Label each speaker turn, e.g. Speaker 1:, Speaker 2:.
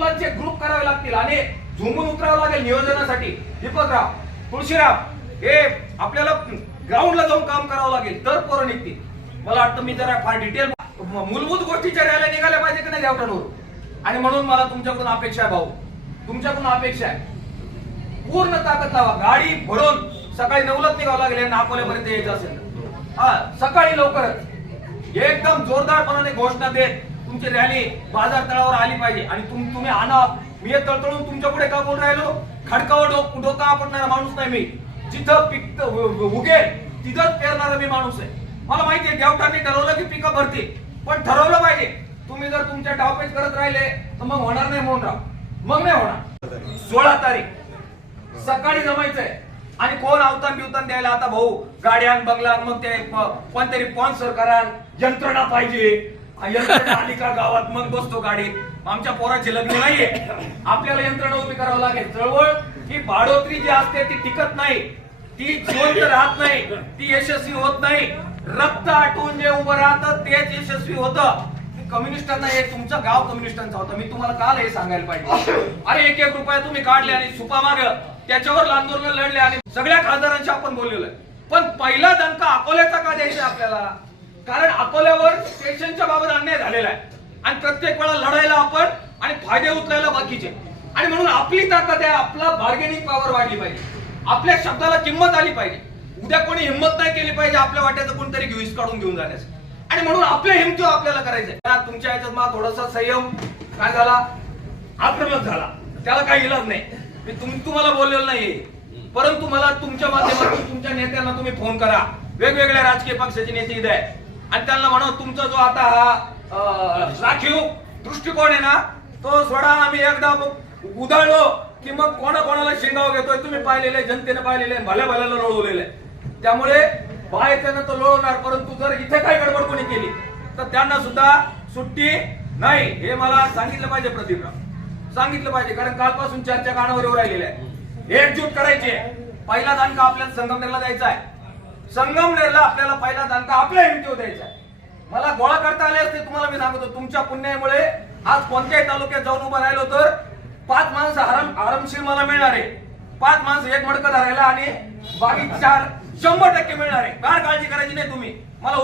Speaker 1: मुलांचे ग्रुप करावे लागतील आणि झुंबून उतरावं लागेल नियोजनासाठी. दीपकराव तुळशीराम हे आपल्याला ग्राउंडला जाऊन काम करावं लागेल. तर पोरं निघतील. मला वाटतं मी जरा फार डिटेल मूलभूत गोष्टीच्या रॅल्या निघाल्या पाहिजे की नाही गावठाणवर आणि म्हणून मला तुमच्याकडून अपेक्षा आहे भाऊ. तुमच्याकडून अपेक्षा आहे. पूर्ण ताकद लावा. गाडी भरून सकाळी नवलत निघावं लागेल यांना अकोल्यापर्यंत यायचं असेल हा सकाळी लवकरच. एकदम जोरदारपणाने घोषणा देत तुमची रॅली बाजार तळावर आली पाहिजे. आणि तुम्ही आणा. मी तळतळून तुमच्यापुढे का बोल राहिलो? खडकावर डोक डोका आपटणारा माणूस नाही मी. जिथं पिक उगेल तिथंच पेरणारा मी माणूस आहे. मला माहिती आहे देवठांनी ठरवलं की पिकं भरतील. पण ठरवलं पाहिजे. तुम्ही जर तुमच्या डावपेच करत राहिले तर मग होणार नाही म्हणून राव. मग नाही होणार. सोळा तारीख. सकाळी जमायचंय. आणि कोण अवतान बिवतान द्यायला? आता भाऊ गाड्यान बंगला मग ते कोणतरी स्पॉन्सर करा यंत्रणा पाहिजे. यंत्रणा आली का गावात मग बसतो गाडीत आमच्या पोराचे लग्न नाहीये. आपल्याला यंत्रणा उभी करावं लागेल. चळवळ ही भाडोत्री जी असते ती टिकत नाही. ती जिवंत राहत नाही. ती यशस्वी होत नाही. रक्त आटून जे उभं राहतं तेच यशस्वी होतं. कम्युनिस्टांना हे तुमचं गाव कम्युनिस्टांचा होतं. मी तुम्हाला काल हे सांगायला पाहिजे. अरे एक एक रुपया तुम्ही काढले आणि सुपा माग त्याच्यावर आंदोलन लढले आणि सगळ्या खासदारांशी आपण बोललेलो आहे. पण पहिला दणका अकोल्याचा का द्यायचा आपल्याला? कारण अकोल्यावर स्टेशनच्या बाबत अन्याय झालेला आहे. आणि प्रत्येक वेळा लढायला आपण आणि फायदे उचलायला बाकीचे. आणि म्हणून आपली ताकद आहे आपला बार्गेनिंग पॉवर वाढली पाहिजे. आपल्या शब्दाला किंमत आली पाहिजे. उद्या कोणी हिंमत नाही केली पाहिजे आपल्या वाट्याचं कोणतरी घेऊस काढून घेऊन जाण्याचं. आणि म्हणून आपल्या हिमतीव आपल्याला करायचंय. तुमच्या याच्यात मला थोडासा संयम काय झाला? आक्रमक झाला. त्याला काही इलाज नाही. मी तुम तुम्हाला बोललेलं नाहीये. परंतु मला तुमच्या माध्यमातून तुमच्या नेत्यांना तुम्ही फोन करा. वेगवेगळ्या राजकीय पक्षाचे नेते इथे आहेत. आणि त्यांना म्हणा तुमचा जो आता हा राखीव दृष्टिकोन आहे ना तो सोडा आम्ही एकदा उधळलो की मग कोणा कोणाला शिंगाव घेतोय तुम्ही पाहिलेले जनतेने पाहिलेले भल्या भल्याला लोळवलेले. त्यामुळे बाहेरच्यानं तो लोळवणार परंतु जर इथे काही गडबड कोणी केली तर त्यांना सुद्धा सुट्टी नाही. हे मला सांगितलं पाहिजे प्रदीपराव. सांगितलं पाहिजे कारण कालपासून चर्चा कानावर येऊ राहिलेल्या आहे एकजूट करायची पहिला दानका आपल्याला संगमनेरला द्यायचा आहे. संगमनेरला आपल्याला पहिला दानका आपल्या हिमतीवर द्यायचा मला गोळा करता आले असते तुम्हाला मी सांगतो तुमच्या पुण्यामुळे आज कोणत्याही तालुक्यात जाऊन उभं राहिलो तर पाच माणसं आराम आरामशीर मला मिळणार आहे. पाच माणसं एक मडकं धरायला आणि बाकी चार शंभर टक्के मिळणार आहे. काय काळजी करायची नाही तुम्ही. मला